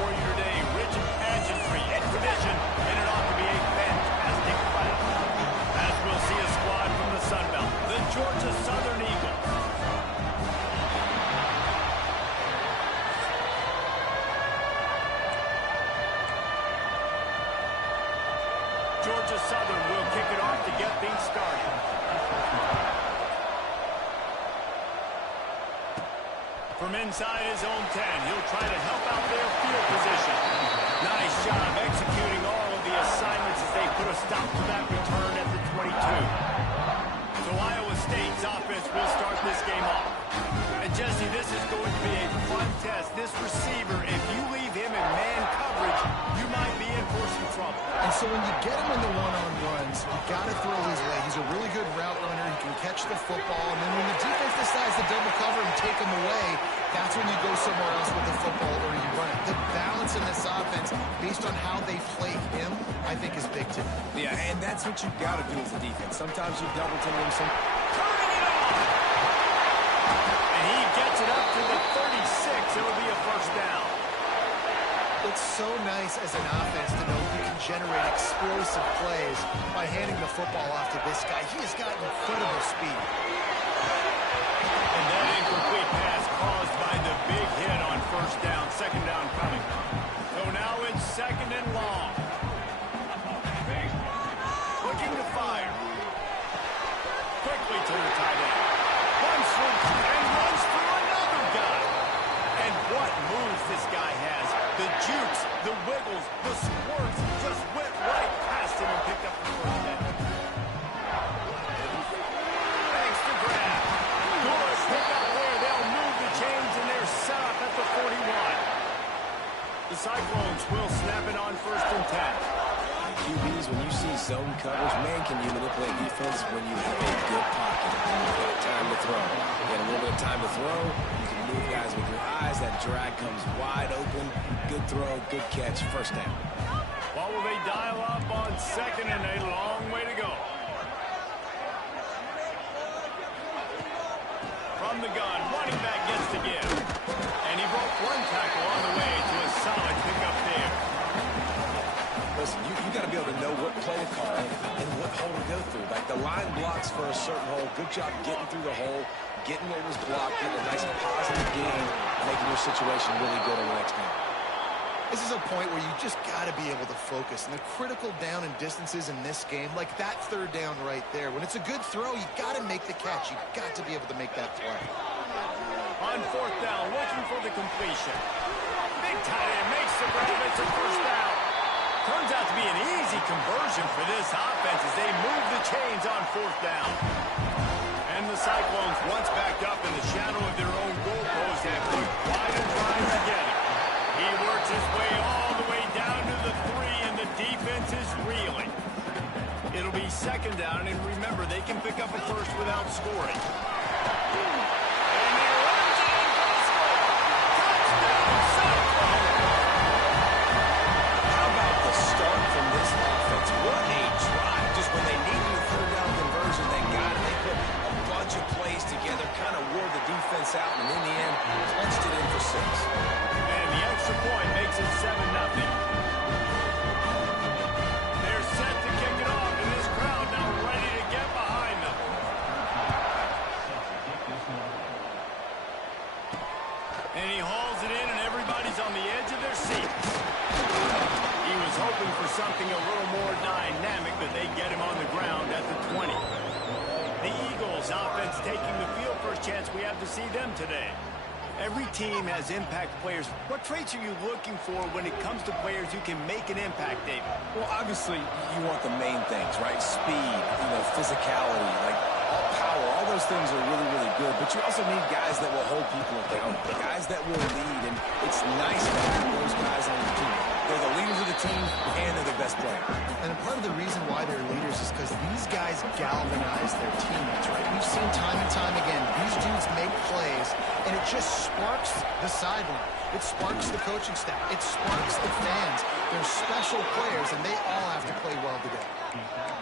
for you today. Rich in pageantry and tradition, and it ought to be a fantastic fight. As we'll see a squad from the Sun Belt, the Georgia Southern Eagles. Georgia Southern will kick it off to get things started. From inside his own 10, he'll try to help out their field position. Nice job executing all of the assignments as they put a stop to that return at the 22. So Iowa State's offense will start this game off. And Jesse, this is going to be a fun test. This receiver, if you leave him in man coverage, you might be in for some trouble. And so when you get him in the one-on-ones, you got to throw his way. He's a really good route runner. He can catch the football. And then when the defense decides to double cover and take him away, that's when you go somewhere else with the football or you run it. The balance in this offense, based on how they play him, I think is big too. Yeah, and that's what you've got to do as a defense. Sometimes you double team him. Turning it on! And he gets it up to the 36. It'll be a first down. It's so nice as an offense to know you can generate explosive plays by handing the football off to this guy. He has got incredible speed. And that incomplete pass caused by the big hit on first down. Second down coming. So now it's second and long. Looking to fire. Quickly to the tight end. Runs through and runs through another guy. And what moves this guy has. The jukes, the wiggles, the squirts just went right past him and picked up the first down. Thanks to grab. Good pick up there. They'll move the chains and they're set up at the 41. The Cyclones will snap it on first and 10. QBs, when you see zone coverage, man, can you manipulate defense when you have a good pocket. You've got time to throw. You got a little bit of time to throw. You can move guys with your eyes. That drag comes wide open. Good throw, good catch, first down. What will they dial up on second and a long way to go? From the gun, running back gets to give. And he broke one tackle on the way to a solid pickup there. Listen, you got to be able to know what play to call and what hole to go through. Like the line blocks for a certain hole. Good job getting through the hole, getting what was blocked, getting a nice positive gain, making your situation really good on the next game. This is a point where you just got to be able to focus. And the critical down and distances in this game, like that third down right there, when it's a good throw, you got to make the catch. You got to be able to make that play. On fourth down, looking for the completion. Big tight end makes the grab. It's a first down. Turns out to be an easy conversion for this offense as they move the chains on fourth down. And the Cyclones, once backed up in the shadow of their own goalpost, have looked wide and wide together. He works his way all the way down to the 3, and the defense is reeling. It'll be second down, and remember, they can pick up a first without scoring. What a drive. Just when they needed a third down conversion, they got it. They put a bunch of plays together, kind of wore the defense out, and in the end, punched it in for 6. And the extra point makes it 7-0. They're set to kick it off, and this crowd now ready to get behind them. And he hauls it in, and everybody's on the edge of their seats. He was hoping for something a little more dynamic, but they get him on the ground at the 20. The Eagles offense taking the field. First chance we have to see them today. Every team has impact players. What traits are you looking for when it comes to players who can make an impact, David? Well, obviously, you want the main things, right? Speed, physicality, like all power. All those things are really, really good. But you also need guys that will hold people accountable, guys that will lead. And it's nice to have those guys on the team. They're the leaders of the team, and they're the best players. And part of the reason why they're leaders is because these guys galvanize their teammates, right? We've seen time and time again, these dudes make plays, and it just sparks the sideline. It sparks the coaching staff. It sparks the fans. They're special players, and they all have to play well today.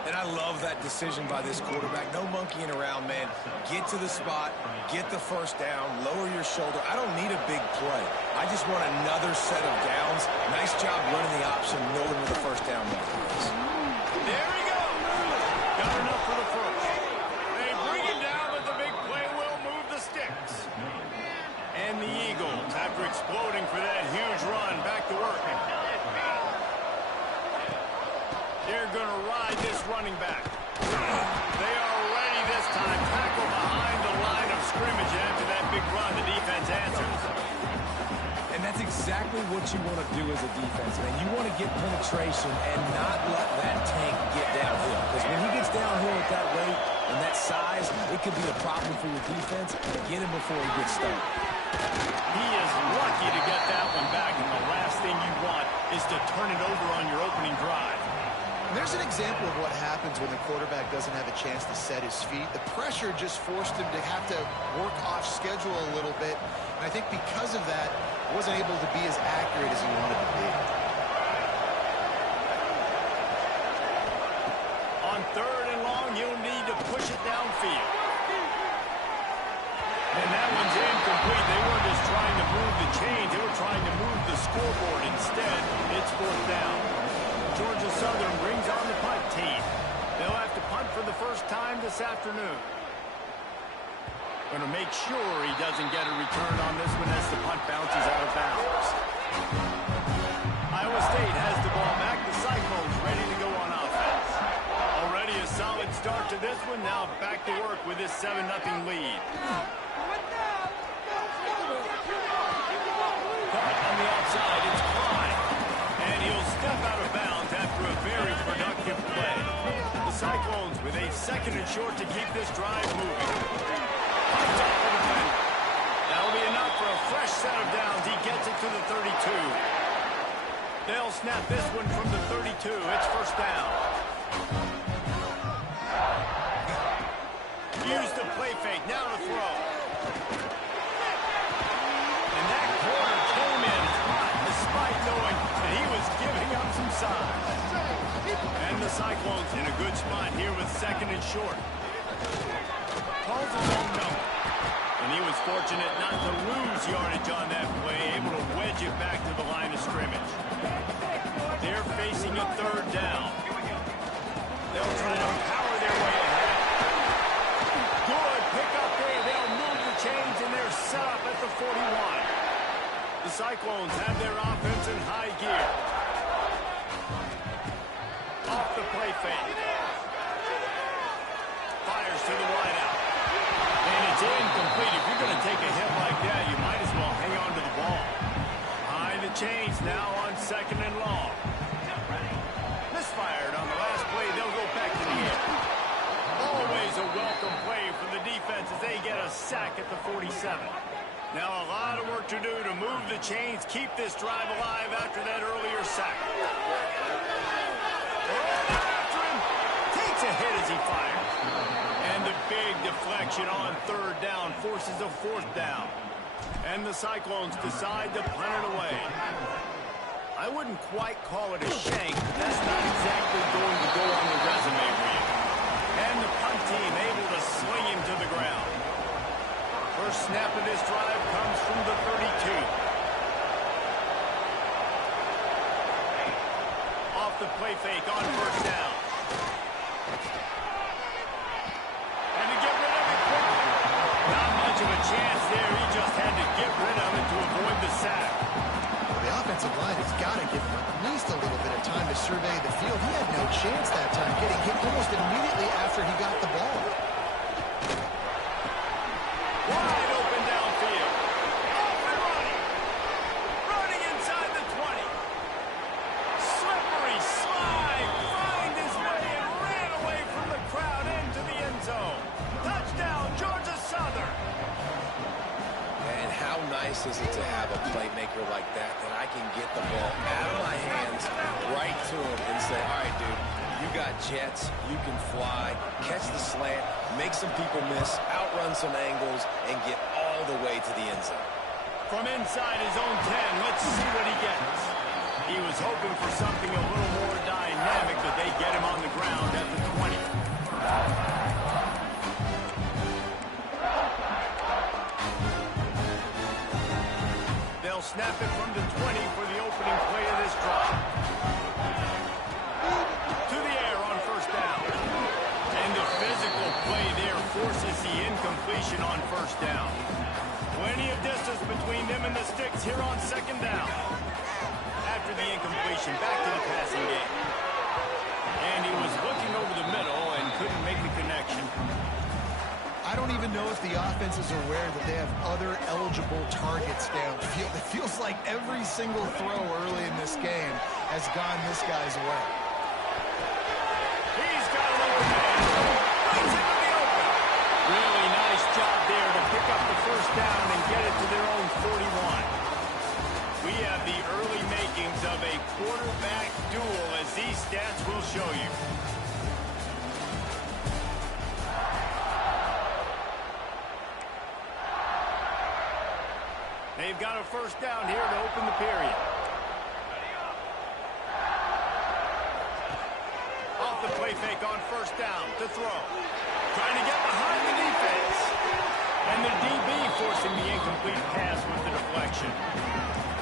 And I love that decision by this quarterback. No monkeying around, man. Get to the spot, get the first down, lower your shoulder. I don't need a big play. I just want another set of downs. Nice job running the option, knowing where the first down marker is. There he goes. Got enough for the first. They bring him down, but the big play will move the sticks. And the Eagles, after exploding for that huge run, back to work. They're going to ride this running back. They are ready this time. Tackle behind the line of scrimmage. After that big run, the defense answers. And that's exactly what you want to do as a defense, man. You want to get penetration and not let that tank get downhill. Because when he gets downhill at that rate and that size, it could be a problem for your defense. Get him before he gets started. He is lucky to get that one back, and the last thing you want is to turn it over on your opening drive. There's an example of what happens when the quarterback doesn't have a chance to set his feet. The pressure just forced him to have to work off schedule a little bit. And I think because of that, wasn't able to be as accurate as he wanted to be. On 3rd and long, you'll need to push it downfield. And that one's incomplete. They weren't just trying to move the chains. They were trying to move the scoreboard. Instead, it's 4th down. Georgia Southern brings on the punt team. They'll have to punt for the first time this afternoon. Going to make sure he doesn't get a return on this one as the punt bounces out of bounds. Iowa State has the ball back. The Cyclones ready to go on offense. Already a solid start to this one. Now back to work with this 7-0 lead. Caught on the outside. It's Klein. And he'll step out of bounds after a very productive play. The Cyclones with a 2nd and short to keep this drive moving. That'll be enough for a fresh set of downs. He gets it to the 32. They'll snap this one from the 32. It's 1st down. Use the play fake. Now to throw. And that corner came in hot despite knowing that he was giving up some size. And the Cyclones in a good spot here with 2nd and short. Calls his own number. And he was fortunate not to lose yardage on that play, able to wedge it back to the line of scrimmage. They're facing a 3rd down. They'll try to power their way ahead. Good pickup there. They'll move the chains, and they're set up at the 41. The Cyclones have their offense in high gear. Off the play fake. Fires to the wideout. And it's incomplete. If you're going to take a hit like that, you might as well hang on to the ball. Behind the chains now on 2nd and long. Misfired on the last play. They'll go back to the air. Always a welcome play for the defense as they get a sack at the 47. Now a lot of work to do to move the chains, keep this drive alive after that earlier sack. After him, takes a hit as he fires. And the big deflection on 3rd down forces a 4th down. And the Cyclones decide to punt it away. I wouldn't quite call it a shank, but that's not exactly going to go on the resume reel. And the punt team able to sling him to the ground. First snap of this drive comes from the 32. Off the play fake on 1st down. And to get rid of it quickly. Not much of a chance there. He just had to get rid of it to avoid the sack. Well, the offensive line has got to give him at least a little bit of time to survey the field. He had no chance that time, getting hit almost immediately after he got the ball. Wide open downfield. Off and running. Running inside the 20. Slippery slide. Find his way and ran away from the crowd into the end zone. Touchdown, Georgia Southern. And how nice nice is it to have a playmaker like that I can get the ball out of my hands right to him and say, all right, dude, you got jets, you can fly, catch the slant, make some people miss, outrun some angles, and get all the way to the end zone. From inside his own 10, let's see what he gets. He was hoping for something a little more dynamic, but they get him on the ground at the 20. They'll snap it from the 20 for the opening play of this drive. To the air on first down. And the physical play there forces the incompletion on first down. Plenty of distance between them and the sticks here on second down. After the incompletion, back to the passing game. And he was looking over the middle and couldn't make the connection. I don't even know if the offense is aware that they have other eligible targets downfield. It feels like every single throw early in this game has gone this guy's way. He's got an open man. Brings him to the open. Really nice job there to pick up the first down and get it to their own 41. We have the early makings of a quarterback duel, as these stats will show you. They've got a first down here to open the period. Off the play fake on first down to throw. Trying to get behind the defense. And the DB forcing the incomplete pass with the deflection.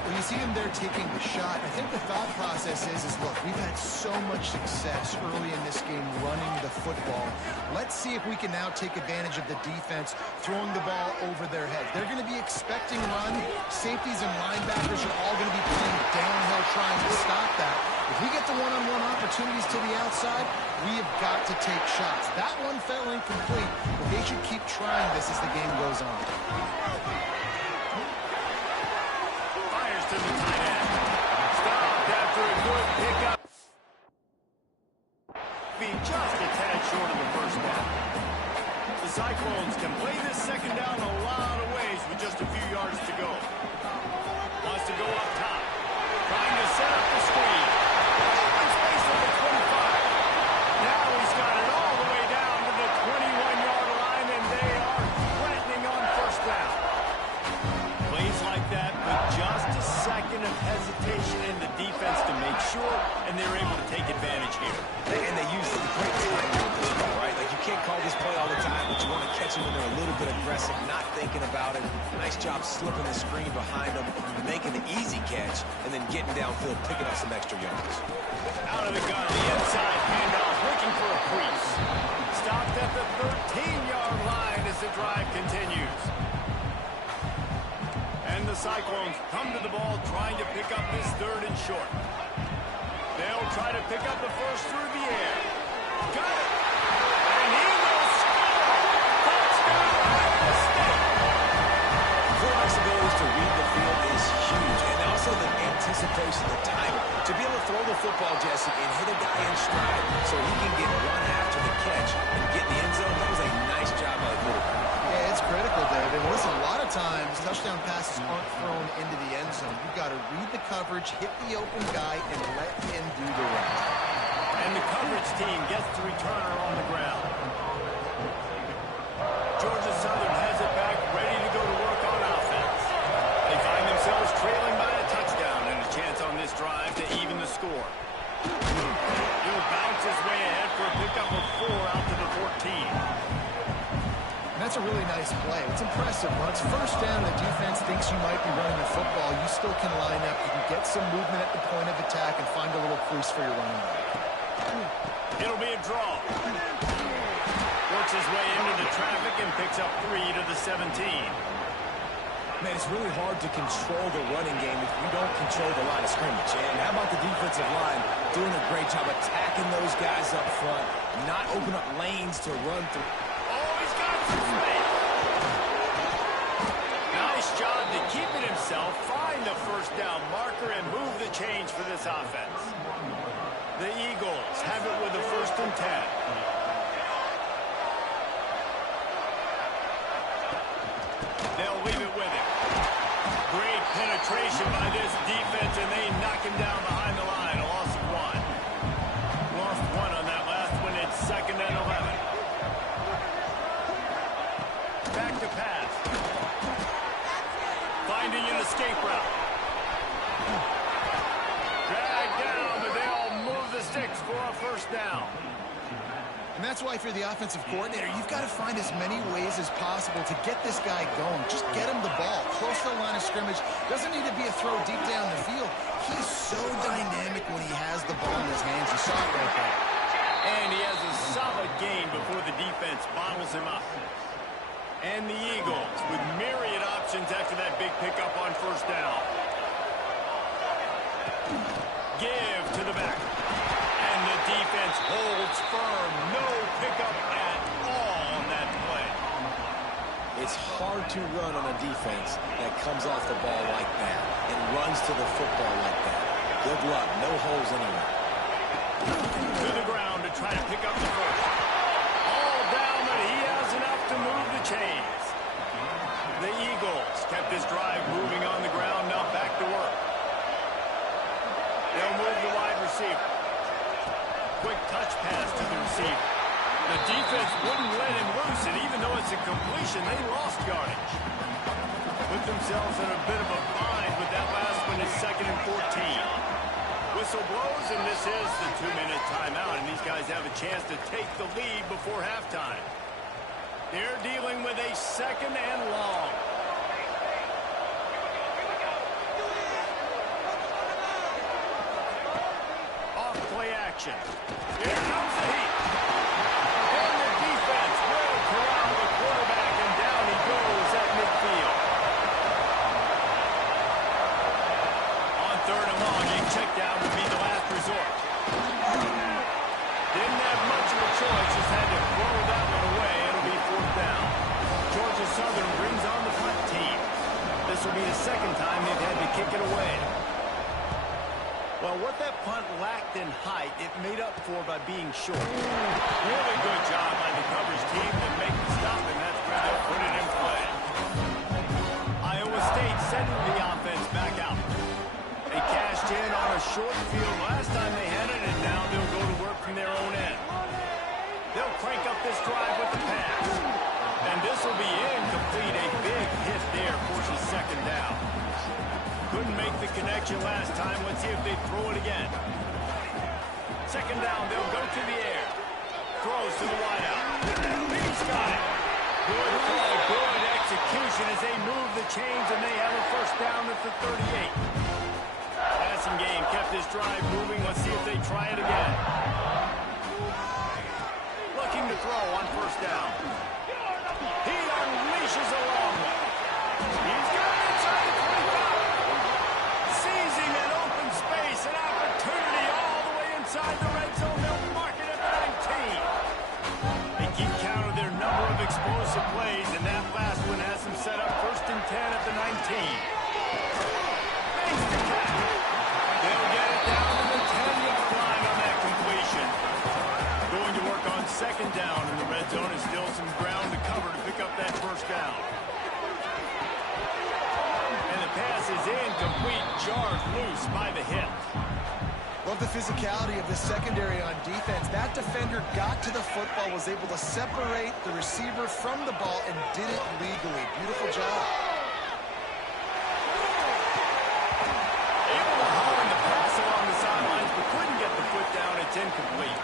When you see him there taking the shot, I think the thought process is look, we've had so much success early in this game running the football. Let's see if we can now take advantage of the defense throwing the ball over their head. They're going to be expecting run. Safeties and linebackers are all going to be playing downhill trying to stop that. If we get the one-on-one opportunities to the outside, we have got to take shots. That one fell incomplete, but they should keep trying this as the game goes on. To the tight end. Stopped after a good pickup. Be just a tad short of the first down. The Cyclones can play this second down a lot of ways with just a few yards to go. Wants to go up top. Trying to set up the screen. Open space at the 25. Now he's got it all the way down to the 21-yard line, and they are threatening on first down. Plays like that with just a second of hesitation in the defense to make sure, and they're able to take advantage here. And they use the great timing with this ball, right? Like, you can't call this play all the time, but you want to catch them when they're a little bit aggressive, not thinking about it. Nice job slipping the screen behind them, making the easy catch, and then getting downfield, picking up some extra yards. Out of the gun, the inside handoff, looking for a crease. Stopped at the 13-yard line as the drive continues. And the Cyclones come to the ball trying to pick up this third and short. They'll try to pick up the first through the air. Got it! And he will score! Touchdown, Ohio State! Quarterback's ability to read the field is huge, and also the anticipation, the timing. To be able to throw the football, Jesse, and hit a guy in stride so he can get run after the catch and get in the end zone, that was a nice job by the quarterback. Yeah, it's critical, David. Listen, a lot of times touchdown passes aren't thrown into the end zone. You've got to read the coverage, hit the open guy, and let him do the rest. And the coverage team gets the returner on the ground. Georgia Southern has it back, ready to go to work on offense. They find themselves trailing by a touchdown and a chance on this drive to even the score. He'll bounce his way ahead for a pickup of 4 out to the 14. That's a really nice play. It's impressive. When it's first down and the defense thinks you might be running the football, you still can line up. You can get some movement at the point of attack and find a little crease for your running back. It'll be a draw. Works his way into the traffic and picks up 3 to the 17. Man, it's really hard to control the running game if you don't control the line of scrimmage. And how about the defensive line doing a great job attacking those guys up front, not open up lanes to run through. Nice job to keep it himself, find the first down marker, and move the change for this offense. The Eagles have it with a 1st and 10. They'll leave it with him. Great penetration by this defense, and they knock him down behind the line. A loss of 1. Lost 1 on that last one. It's 2nd and 11. Back to pass. Finding an escape route. Dragged down, but they all move the sticks for a first down. And that's why if you're the offensive coordinator, you've got to find as many ways as possible to get this guy going. Just get him the ball. Close to the line of scrimmage. Doesn't need to be a throw deep down the field. He's so dynamic when he has the ball in his hands. You saw it right there. And he has a solid gain before the defense bottles him up. And the Eagles with myriad options after that big pickup on first down. Give to the back. And the defense holds firm. No pickup at all on that play. It's hard to run on a defense that comes off the ball like that and runs to the football like that. Good luck. No holes anywhere. To the ground to try to pick up the first. All down, but he has enough to move the chains. The Eagles kept this drive moving on the ground. Now back to work. They'll move the wide receiver. Quick touch pass to the receiver. The defense wouldn't let him loose, and even though it's a completion, they lost yardage. Put themselves in a bit of a bind, but that last one is 2nd and 14. Whistle blows, and this is the 2-minute timeout, and these guys have a chance to take the lead before halftime. They're dealing with a 2nd and long. Off-play action. Here comes the heat. And the defense will corral the quarterback, and down he goes at midfield. On 3rd and long, a check down would be the last resort. Didn't have much of a choice, just had to throw that one away. It'll be 4th down. Georgia Southern brings on the punt team. This will be the 2nd time they've had to kick it away. Well, what that punt lacked in height, it made up for by being short. Really good job by the coverage team to make the stop, and that's where they'll put it in play. Iowa State sending the offense back out. They cashed in on a short field last time they had it, and now they'll go to work from their own end. They'll crank up this drive with the pass. And this will be incomplete. A big hit there forces 2nd down. Couldn't make the connection last time. Let's see if they throw it again. 2nd down, they'll go to the air. Throws to the wideout. He's got it. Good call, good execution as they move the chains, and they have a first down at the 38. Passing game kept this drive moving. Let's see if they try it again. Looking to throw on first down. He unleashes a long one. He's got it inside the 25. Seizing that open space, an opportunity all the way inside the red zone. They'll mark it at the 19. They keep count of their number of explosive plays, and that last one has them set up 1st and 10 at the 19. Makes the catch. They'll get it down to the 10-yard line on that completion. Going to work on 2nd down in the red zone, and still some ground to cover to pick up that first down. And the pass is incomplete, jarred loose by the hit. Love the physicality of the secondary on defense. That defender got to the football, was able to separate the receiver from the ball, and did it legally. Beautiful job. Able to haul in the pass along the sidelines, but couldn't get the foot down. It's incomplete.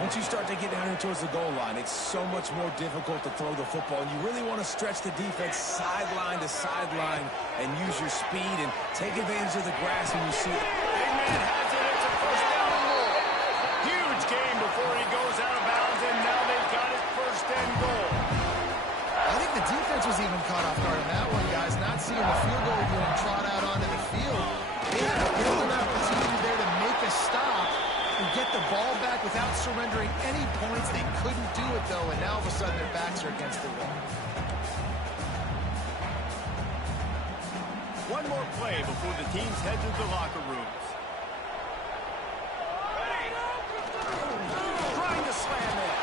Once you start to get down here towards the goal line, it's so much more difficult to throw the football, and you really want to stretch the defense sideline to sideline and use your speed and take advantage of the grass when you see it. Big man has it. It's a first down and more. Huge gain before he goes out of bounds, and now they've got it 1st and goal. I think the defense was even caught off guard on that one, guys. Not seeing the field goal unit trot out onto the field. They had a golden opportunity there to make a stop and get the ball back without surrendering any points. They couldn't do it, though, and now all of a sudden their backs are against the wall. One more play before the teams head to the locker rooms. Trying to slam it.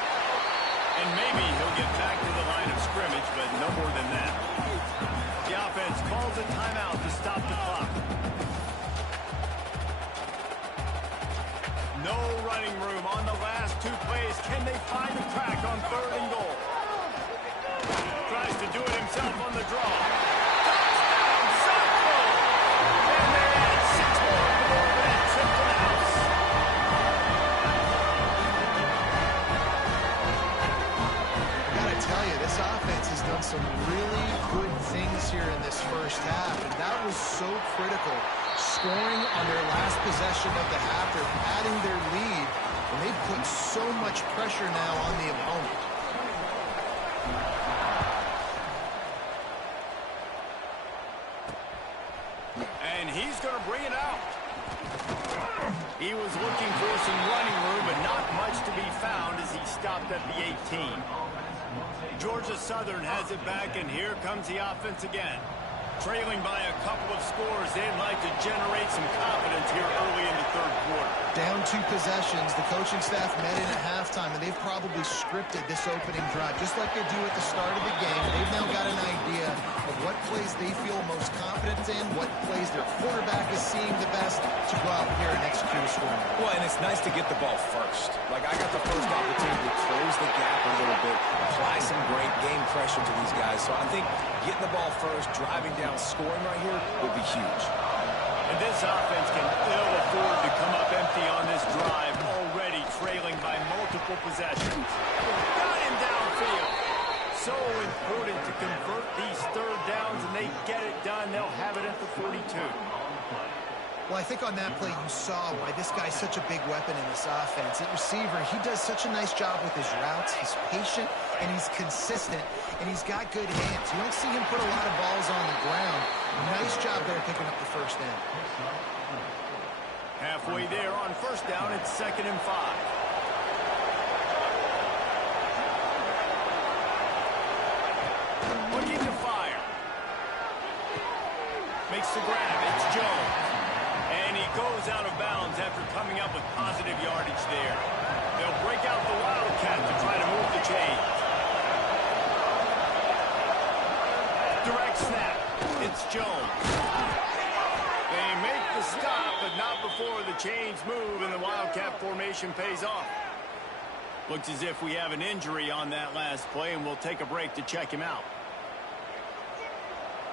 And maybe he'll get back to the line of scrimmage, but no more than that. The offense calls a timeout to on the last two plays. Can they find a crack on 3rd and goal? Tries to do it himself on the draw. Touchdown, Sacco! And they add 6 more to the over that trip to the house. I gotta tell you, this offense has done some really good things here in this first half, and that was so critical. Scoring on their last possession of the half, they're adding their lead, and they've put so much pressure now on the opponent. And he's going to bring it out. He was looking for some running room, but not much to be found as he stopped at the 18. Georgia Southern has it back, and here comes the offense again. Trailing by a couple of scores, they'd like to generate some confidence here early in the 3rd quarter. Down 2 possessions, the coaching staff met in at halftime, and they've probably scripted this opening drive, just like they do at the start of the game. They've now got an idea of what plays they feel most confident in, what plays their quarterback is seeing the best to go out here and execute a scoring. Well, and it's nice to get the ball first. Like, I got the first opportunity to close the gap a little bit, apply some great game pressure to these guys. So I think getting the ball first, driving down, scoring right here would be huge. And this offense can ill afford to come up empty on this drive, already trailing by multiple possessions. Got him downfield. So important to convert these 3rd downs, and they get it done. They'll have it at the 42. Well, I think on that play you saw why this guy's such a big weapon in this offense. At receiver, he does such a nice job with his routes. He's patient, and he's consistent, and he's got good hands. You don't see him put a lot of balls on the ground. Nice job there picking up the first down. Halfway there on 1st down, it's 2nd and 5. Looking to fire. Makes the grab. It's Jones. And he goes out of bounds after coming up with positive yardage there. They'll break out the Wildcat to try to move the chains. Direct snap. It's Jones. They make the stop, but not before the chains move and the Wildcat formation pays off. Looks as if we have an injury on that last play, and we'll take a break to check him out.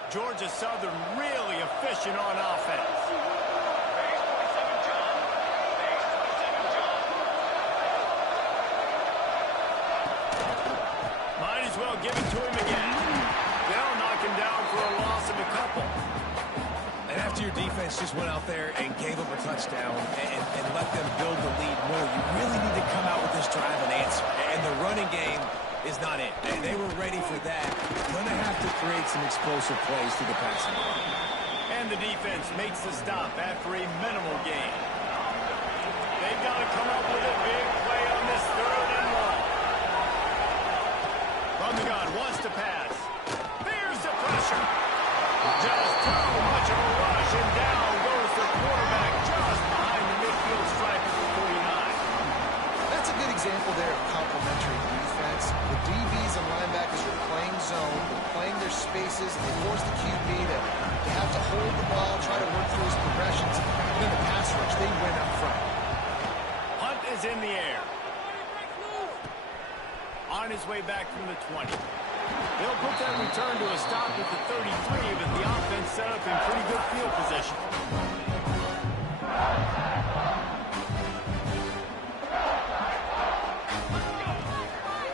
Georgia Southern really efficient on offense. Might as well give it to him again. They'll knock him down for a loss of a couple. And after your defense just went out there and gave up a touchdown and let them build the lead more, you really need to come out with this drive and answer. And the running game is not it. They were ready for that. Going to have to create some explosive plays to the passing game. And the defense makes the stop after a minimal gain. They've got to come up with a big play on this 3rd and 1. From the gun, wants to pass. There's the pressure. Just too much of a rush, and down goes the quarterback just behind the midfield stripe at the 49. That's a good example there of complementary defense. The DBs and linebackers are playing zone, they're playing their spaces, and they force the QB to have to hold the ball, try to work through his progressions. And then the pass rush, they win up front. Hunt is in the air. On his way back from the 20. They'll put that return to a stop at the 33, but the offense set up in pretty good field position.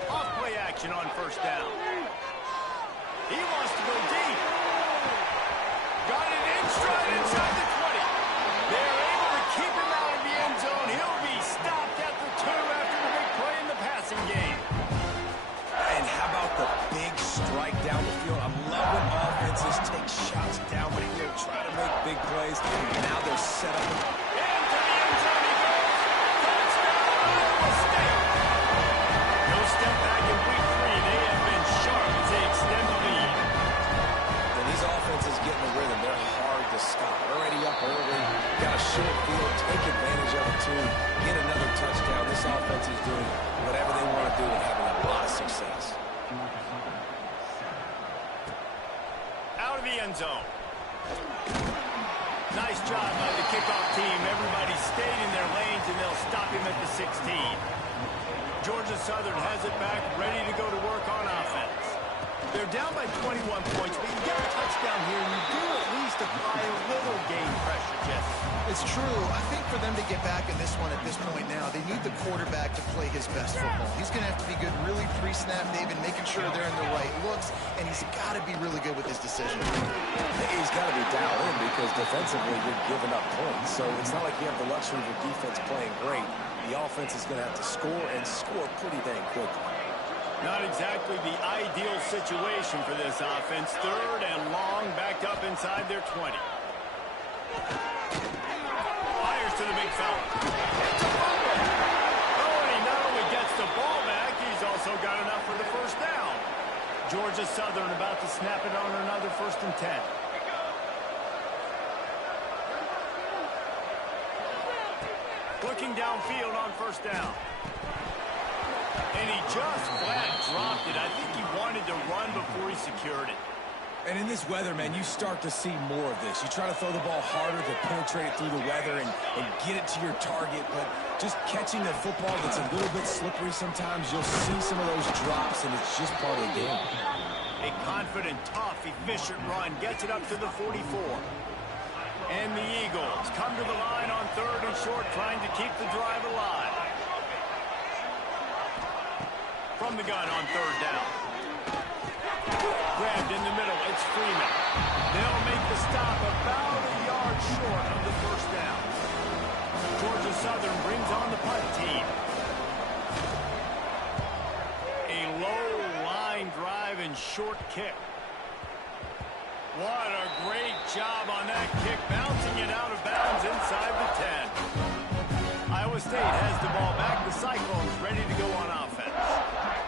Off-play action on 1st down. He wants to go deep. Got it in stride inside the 20. They're able to keep him out of the end zone. He'll be stopped at the 2 after the big play in the passing game. And how about the big strike down the field? I love when offenses take shots down when they're trying to make big plays. And now they're set up. Into the end zone he goes. Touchdown, Iowa State. No step back in week 3. They have been sharp as they extend the lead. And these offenses get in the rhythm. They're hard to stop. Already up early. Got a short field. Take advantage of it, too. Get another touchdown. This offense is doing whatever they want to do and having a lot of success. Out of the end zone. Nice job by the kickoff team. Everybody stayed in their lanes, and they'll stop him at the 16. Georgia Southern has it back, ready to go to work on offense. They're down by 21 points, but you get a touchdown here, and you do at least apply a little game pressure, Jesse. It's true. I think for them to get back in this one at this point now, they need the quarterback to play his best football. He's going to have to be good really pre-snap, David, making sure they're in the right looks, and he's got to be really good with his decision. He's got to be dialed in because defensively you're giving up points. So it's not like you have the luxury of your defense playing great. The offense is going to have to score and score pretty dang quickly. Not exactly the ideal situation for this offense. Third and long, backed up inside their 20. Fires to the big fella. It's a fumble. Oh, and he not only gets the ball back, he's also got enough for the first down. Georgia Southern about to snap it on another 1st and 10. Looking downfield on 1st down. And he just flat dropped it. I think he wanted to run before he secured it. And in this weather, man, you start to see more of this. You try to throw the ball harder to penetrate it through the weather and get it to your target, but just catching the football that's a little bit slippery sometimes, you'll see some of those drops, and it's just part of the game. A confident, tough, efficient run gets it up to the 44. And the Eagles come to the line on 3rd and short, trying to keep the drive alive. From the gun on 3rd down. Grabbed in the middle, it's Freeman. They'll make the stop about a yard short of the 1st down. Georgia Southern brings on the punt team. A low line drive and short kick. What a great job on that kick, bouncing it out of bounds inside the 10. Iowa State has the ball back. The Cyclones ready to go on offense.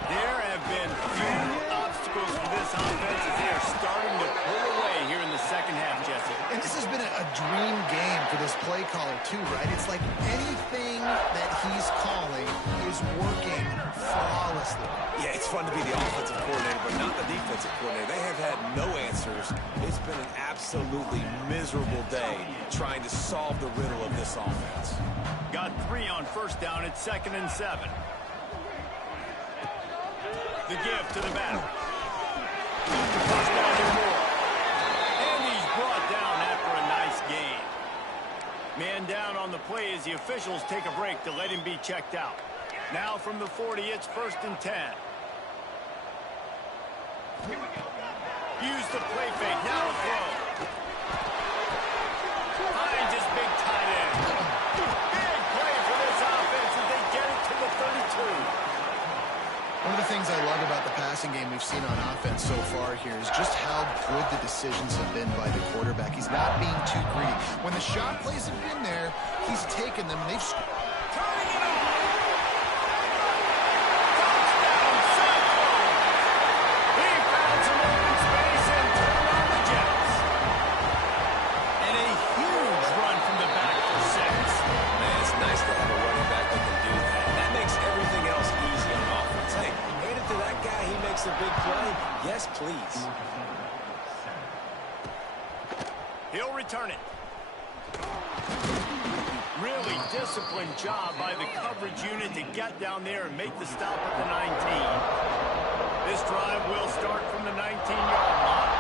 There have been few obstacles for this offense as they are starting to pull away here in the 2nd half, Jesse. And this has been a dream game for this play caller, too, right? It's like anything that he's calling is working flawlessly. Yeah, it's fun to be the offensive coordinator, but not the defensive coordinator. They have had no answers. It's been an absolutely miserable day trying to solve the riddle of this offense. Got 3 on 1st down at 2nd and 7. The give to the batter. First down and more. And he's brought down after a nice gain. Man down on the play as the officials take a break to let him be checked out. Now from the 40, it's 1st and 10. Use the play fake. Now a throw. Finds his big tight end. Big play for this offense as they get it to the 32. One of the things I love about the passing game we've seen on offense so far here is just how good the decisions have been by the quarterback. He's not being too greedy. When the shot plays have been there, he's taken them, and they've... Turning it on! Touchdown, Cyclone! He found some open space and turned on the Jets. And a huge run from the back for 6. Man, it's nice to have a running back that can do that. That makes everything else easy on offense. Hey, hand it to that guy. He makes a big play. Yes, please. He'll return it. Really disciplined job by the coverage unit to get down there and make the stop at the 19. This drive will start from the 19-yard line.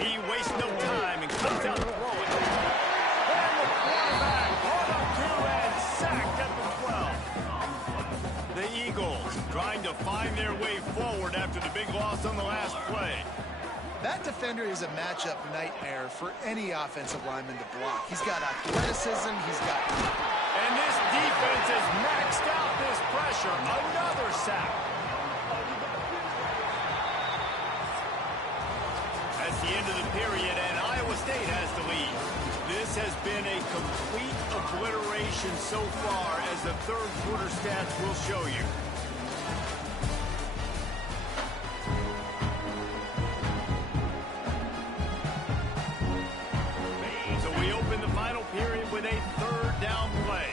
He wastes no time and comes out throwing. And the quarterback caught up to and sacked at the 12. The Eagles trying to find their way forward after the big loss on the last play. That defender is a matchup nightmare for any offensive lineman to block. He's got athleticism, he's got... And this defense has maxed out this pressure. Another sack. That's the end of the period, and Iowa State has the lead. This has been a complete obliteration so far, as the 3rd quarter stats will show you. So we open the final period with a 3rd down play.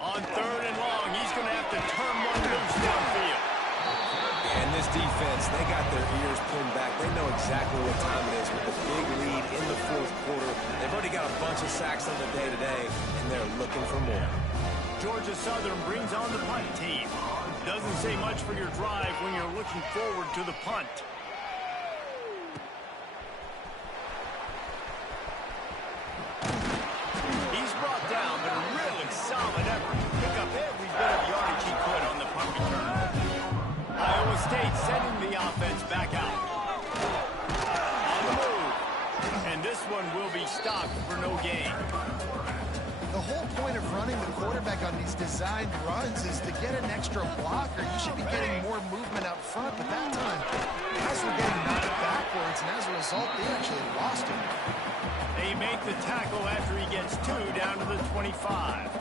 On 3rd and long, he's going to have to turn one loose downfield. this defense, they got their ears pinned back. They know exactly what time it is with the big lead in the fourth quarter. They've already got a bunch of sacks on the day today, and they're looking for more. Georgia Southern brings on the punt team. Doesn't say much for your drive when you're looking forward to the punt. He's brought down, but a really solid effort to pick up every bit of yardage he could on the punt return. Iowa State sending the offense back out. On the move. And this one will be stopped for no gain. The whole point of running the quarterback on these designed runs is to get an extra blocker. You should be getting more movement up front, but that time, guys were getting knocked backwards, and as a result, they actually lost him. They make the tackle after he gets 2 down to the 25.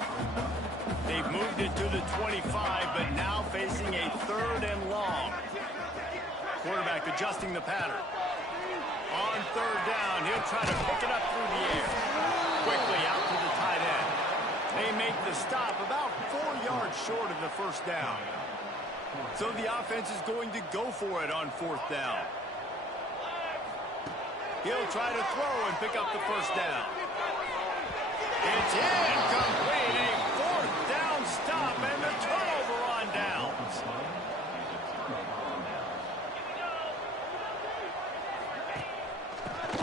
They've moved it to the 25, but now facing a 3rd and long. Quarterback adjusting the pattern. On 3rd down, he'll try to pick it up through the air. Quickly out to the tight end. They make the stop about 4 yards short of the first down. So the offense is going to go for it on 4th down. He'll try to throw and pick up the first down. It's incomplete. A 4th down stop and the turnover on downs.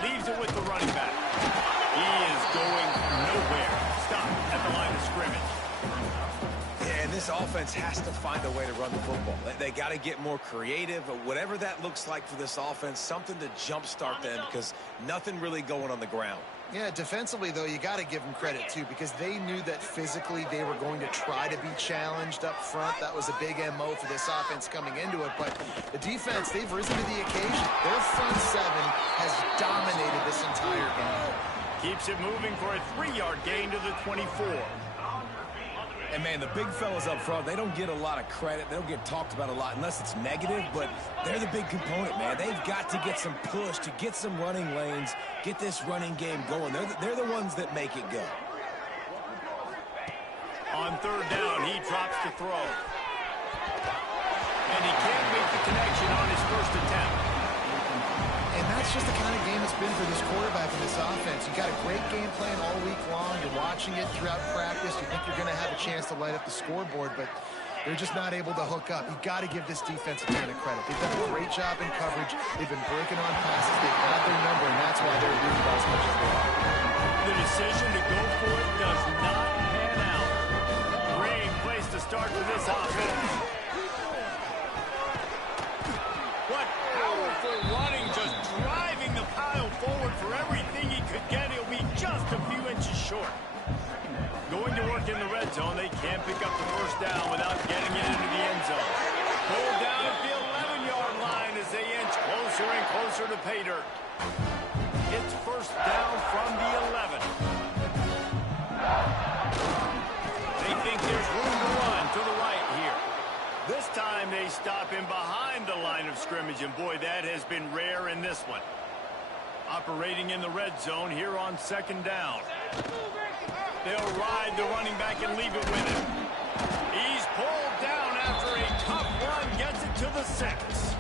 Leaves it with the running back. He is going nowhere. Stop at the line of scrimmage. Yeah, and this offense has to find a way to run the football. They got to get more creative, whatever that looks like for this offense, something to jumpstart them because nothing really going on the ground. Yeah, defensively, though, you got to give them credit, too, because they knew that physically they were going to try to be challenged up front. That was a big MO for this offense coming into it. But the defense, they've risen to the occasion. Their front 7 has dominated this entire game. Keeps it moving for a 3-yard gain to the 24. And, man, the big fellas up front, they don't get a lot of credit. They don't get talked about a lot unless it's negative, but they're the big component, man. They've got to get some push, to get some running lanes, get this running game going. They're the ones that make it go. On 3rd down, he drops the throw. And he can't make the connection on his first attempt. And that's just the kind of game it's been for this quarterback and this offense. You got a great game plan all week long. You're watching it throughout practice. You think you're going to have a chance to light up the scoreboard, but they're just not able to hook up. You got to give this defense a ton of credit. They've done a great job in coverage. They've been breaking on passes. They've had their number, and that's why they're doing about as much as they are. The decision to go for it does not pan out. Great place to start for this offense. What powerful running, just driving the pile forward for everything he could get. He'll be just a few inches short. Going to work in the red zone. They can't pick up the first down without getting it into the end zone. Pulled down at the 11-yard line as they inch closer and closer to pay dirt. It's first down from the 11. They think there's room to run to the right here. This time they stop him behind the line of scrimmage, and boy, that has been rare in this one. Operating in the red zone here on 2nd down. They'll ride the running back and leave it with him. He's pulled down after a tough run, gets it to the 6.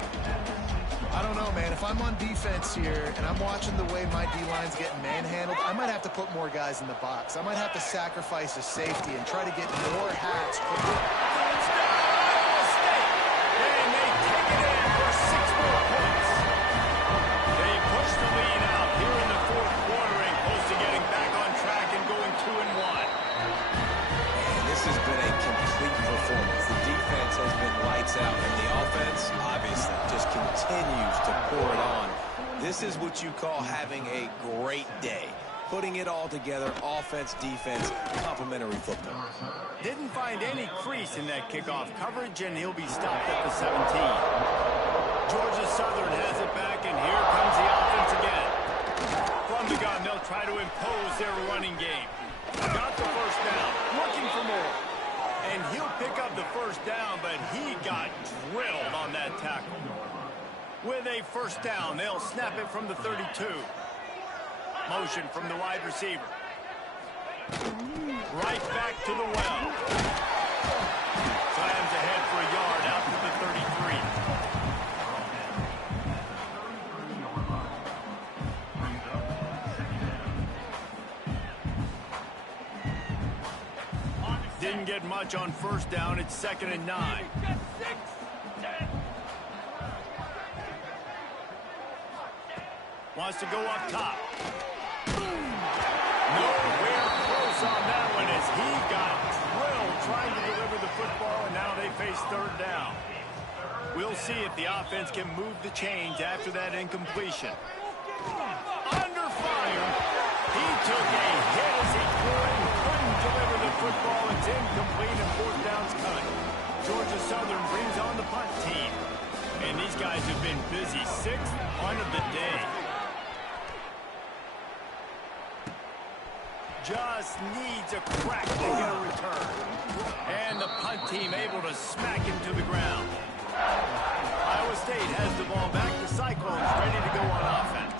I don't know, man. If I'm on defense here and I'm watching the way my D-line's getting manhandled, I might have to put more guys in the box. I might have to sacrifice a safety and try to get more hats. This has been a complete performance. The defense has been lights out, and the offense, obviously, just continues to pour it on. This is what you call having a great day. Putting it all together, offense, defense, complementary football. Didn't find any crease in that kickoff coverage, and he'll be stopped at the 17. Georgia Southern has it back, and here comes the offense again. From the gun, they'll try to impose their running game. Got the first down, looking for more. And he'll pick up the first down, but he got drilled on that tackle. With a first down, they'll snap it from the 32. Motion from the wide receiver. Right back to the well. Slams ahead for a yard out to the 33. didn't get much on first down. It's 2nd and 9. Wants to go up top. Nowhere close on that one as he got drilled trying to deliver the football, and now they face 3rd down. We'll see if the offense can move the chains after that incompletion. Under fire. He took a hit as he threw it and couldn't deliver the football. It's incomplete and 4th down's cut. Georgia Southern brings on the punt team. And these guys have been busy. 6th punt of the day. Just needs a crack to get a return. And the punt team able to smack him to the ground. Iowa State has the ball back. The Cyclones ready to go on offense.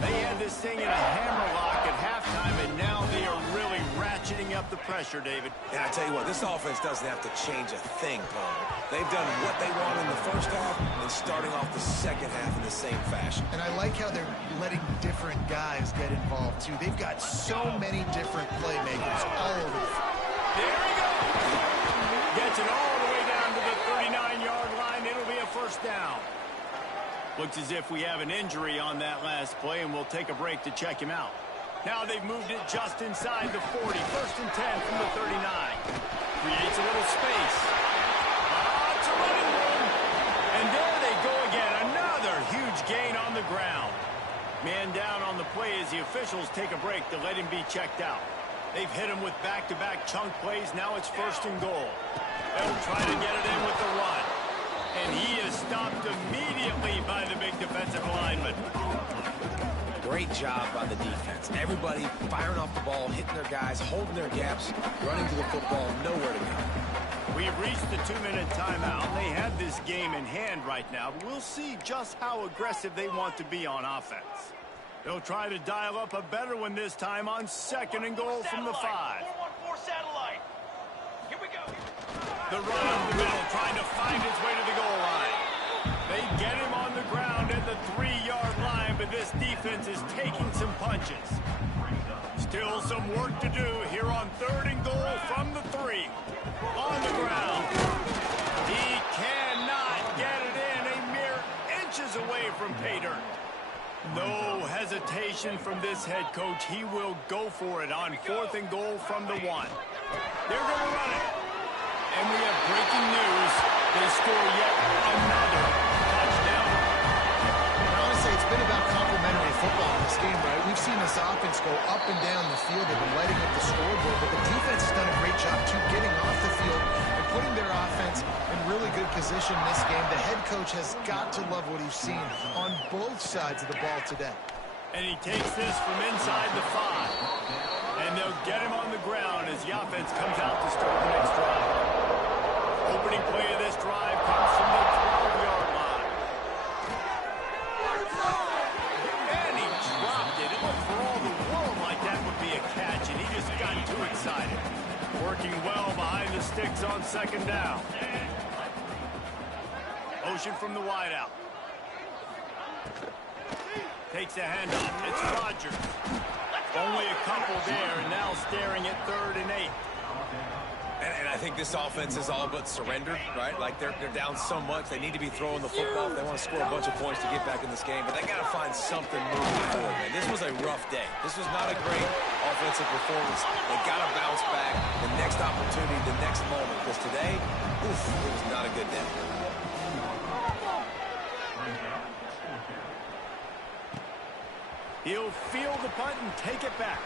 They had this thing in a hammerlock at halftime, and now they are really ratcheting up the pressure, David. And I tell you what, this offense doesn't have to change a thing, Palmer. They've done what they want in the first half and starting off the second half in the same fashion. And I like how they're letting different guys get involved, too. They've got so many different playmakers all over the field. There he goes. Gets it all the way down to the 39-yard line. It'll be a 1st down. Looks as if we have an injury on that last play, and we'll take a break to check him out. Now they've moved it just inside the 40. 1st and 10 from the 39. Creates a little space. It's a running room. And there they go again. Another huge gain on the ground. Man down on the play as the officials take a break to let him be checked out. They've hit him with back-to-back chunk plays. Now it's 1st and goal. They'll try to get it in with the run. And he is stopped immediately by the big defensive lineman. Great job by the defense. Everybody firing off the ball, hitting their guys, holding their gaps, running to the football, nowhere to go. We've reached the 2-minute timeout. They have this game in hand right now, but we'll see just how aggressive they want to be on offense. They'll try to dial up a better one this time on 2nd and goal from the 5. 414 satellite. Here we go. The run up the middle, trying to find its way to the goal line. They get him on the ground at the 3-yard line, but this defense is taking some punches. Still some work to do here on 3rd and goal from the 3. On the ground. He cannot get it in, a mere inches away from pay dirt. No hesitation from this head coach. He will go for it on 4th and goal from the 1. They're going to run it. And we have breaking news. They score yet another touchdown. I want to say it's been about complementary football in this game, right? We've seen this offense go up and down the field. They've been lighting up the scoreboard, but the defense has done a great job, too, getting off the field and putting their offense in really good position in this game. The head coach has got to love what he's seen on both sides of the ball today. And he takes this from inside the 5. And they'll get him on the ground as the offense comes out to start the next drive. Opening play of this drive comes from the 12-yard line. And he dropped it. For all the world like that would be a catch, and he just got too excited. Working well behind the sticks on 2nd down. Motion from the wideout. Takes a handoff. It's Rodgers. Only a couple there, and now staring at 3rd and 8. And I think this offense is all but surrendered, right? Like they're down so much, they need to be throwing the football if they want to score a bunch of points to get back in this game. But they got to find something moving forward, man. This was a rough day. This was not a great offensive performance. They got to bounce back the next opportunity, the next moment. Because today, it was not a good day. He'll field the punt and take it back.